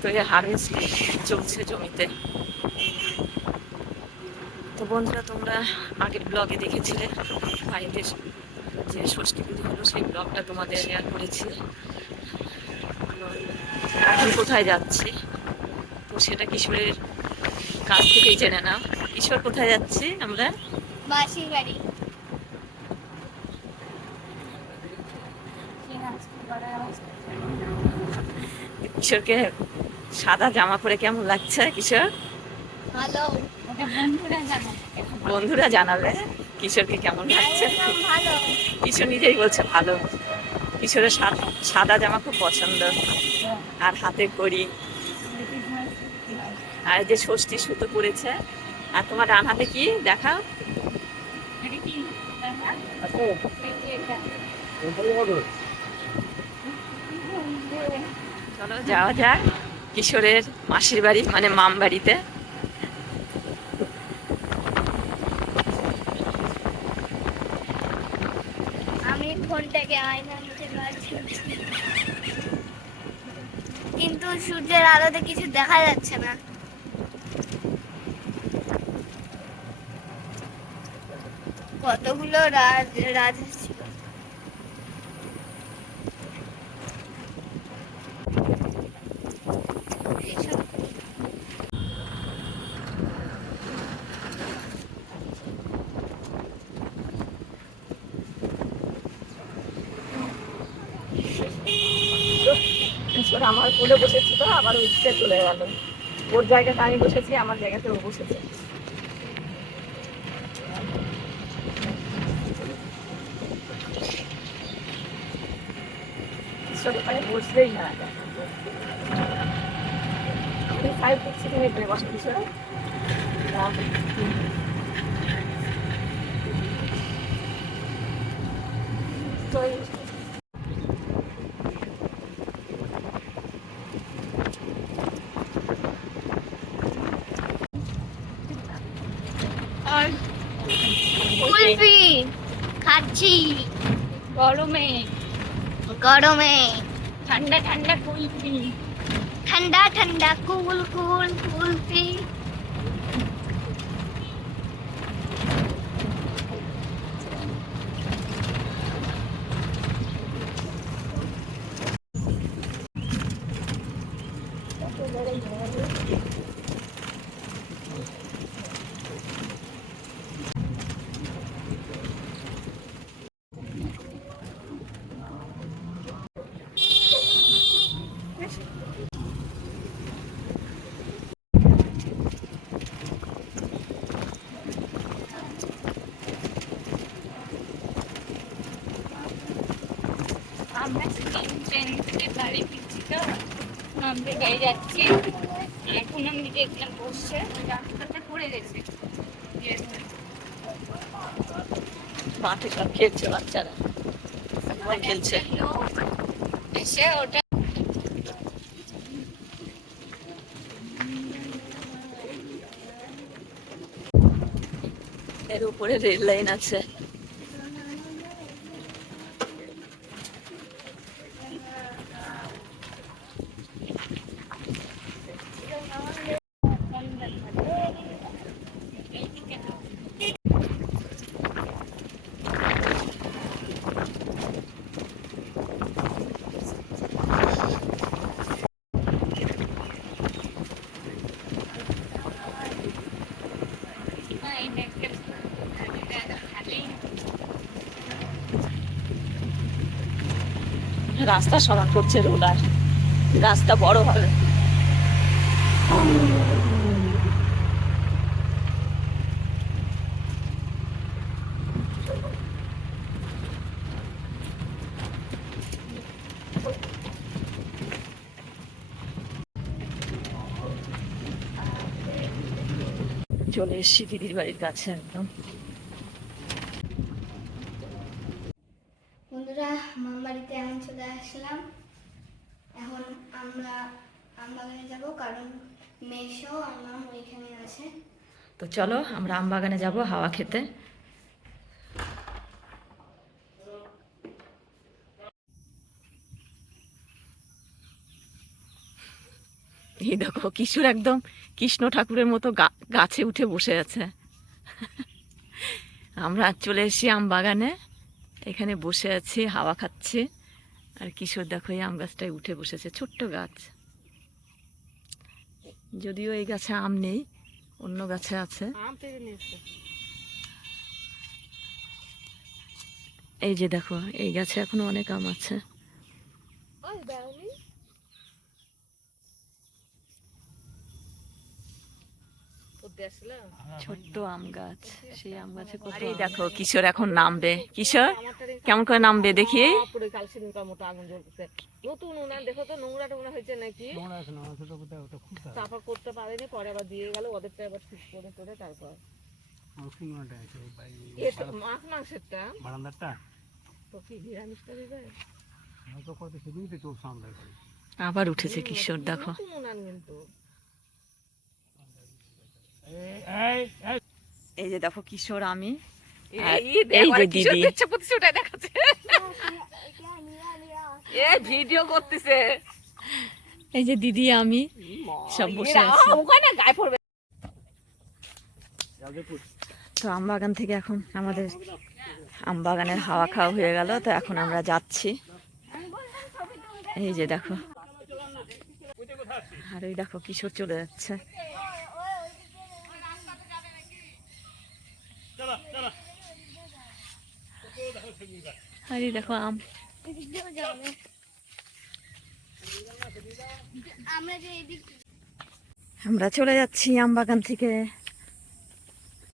তো এই হারভেস্ট চলছে জমিতে। তো বন্ধুরা, তোমরা আগের ব্লগে দেখেছিলে, ভাইদের যে ষষ্ঠী পুজো হলো, সেই ব্লগটা তোমাদের শেয়ার করেছি। এখন কোথায় যাচ্ছি? তো সেটা কিশোরের কাছ থেকেই জেনে নাও। কিশোর, কোথায় যাচ্ছি আমরা? মাসির বাড়ি। কিশোরকে সাদা জামা পরে কেমন লাগছে কিশোর? ভালো। বন্ধুরা জানো। বন্ধুরা জানাবে কিশোরকে কেমন লাগছে। কিশোর নিজেই বলছে ভালো। কিশোরের সাদা জামা খুব পছন্দ। আর হাতে করি আর যে ষষ্ঠী সুতো পড়েছে আর তোমার ডান হাতে কি? দেখাও। এটা কি দেখা? আসো এই যে এটা। ওখানে কত চলো যাওয়া যাক। কিশোরের মাসির বাড়ি মানে মাম বাড়িতে। আমি ফোনটাকে আয়নার রাখছি কিন্তু সূর্যের আলোতে কিছু দেখা যাচ্ছে না। কতগুলো রাজ রাজ কিশোর আমার কোলে বসেছিল, আবার উঠতে চলে গেল। ওর জায়গাতে আমি বসেছি, আমার জায়গাতে ও বসেছে। বসলেই না তো কুলফি খাচ্ছি গরমে গরমে ঠান্ডা ঠান্ডা কুলফি ঠান্ডা ঠান্ডা কুল কুল কুলফি আমরা ট্রেন থেকে বাড়ি ফিরছি তো গাড়ি যাচ্ছি। এখন আমি দেখলাম বসছে রাস্তাতে পড়ে গেছে। মাঠে সব খেলছে বাচ্চারা। খেলছে। এসে ওটা এর উপরে রেল লাইন আছে। রাস্তা সমান করছে রোলার। রাস্তা বড় হবে। চলে এসেছি দিদির বাড়ির কাছে একদম। বন্ধুরা মামার বাড়িতে এখন চলে আসলাম। এখন আমরা আমবাগানে যাব কারণ মেয়েসহ আমার ওইখানে আছে। তো চলো আমরা আমবাগানে যাব হাওয়া খেতে। দেখো কিশোর একদম কৃষ্ণ ঠাকুরের মতো গা গাছে উঠে বসে আছে। আমরা চলে এসেছি আম বাগানে। এখানে বসে আছি হাওয়া খাচ্ছি। আর কিশোর দেখো এই আম গাছটায় উঠে বসেছে ছোট্ট গাছ। যদিও এই গাছে আম নেই অন্য গাছে আছে। এই যে দেখো এই গাছে এখনও অনেক আম আছে ওই দাওনি করতে আসলাম ছোট্ট আম গাছ সেই আম গাছে কত আরে দেখো কিশোর এখন নামবে। কিশোর কেমন করে নামবে দেখি? নতুন উনান দেখো তো নোংরা টোংরা হয়েছে নাকি? তারপর করতে পারেনি পরে আবার দিয়ে গেল ওদেরটা আবার ঠিক করে করে তারপর। এটা মাছ মাংসেরটা। বারান্দারটা? তো কি নিরামিষটা দিবে হয়তো কত সেদিনই তো সামলাই আবার উঠেছে কিশোর দেখো। কিন্তু। এই যে দেখো কিশোর আমি। এই- যে দিদি। ওটাই দেখাচ্ছে। এ ভিডিও করতেছে। এই যে দিদি আমি সব বসে আছি। ওখানে গায়ে পড়বে। তো আম বাগান থেকে এখন আমাদের আম বাগানের হাওয়া খাওয়া হয়ে গেল তো এখন আমরা যাচ্ছি। এই যে দেখো। আর ওই দেখো কিশোর চলে যাচ্ছে। আর দেখো আম। আমরা চলে যাচ্ছি আম বাগান থেকে।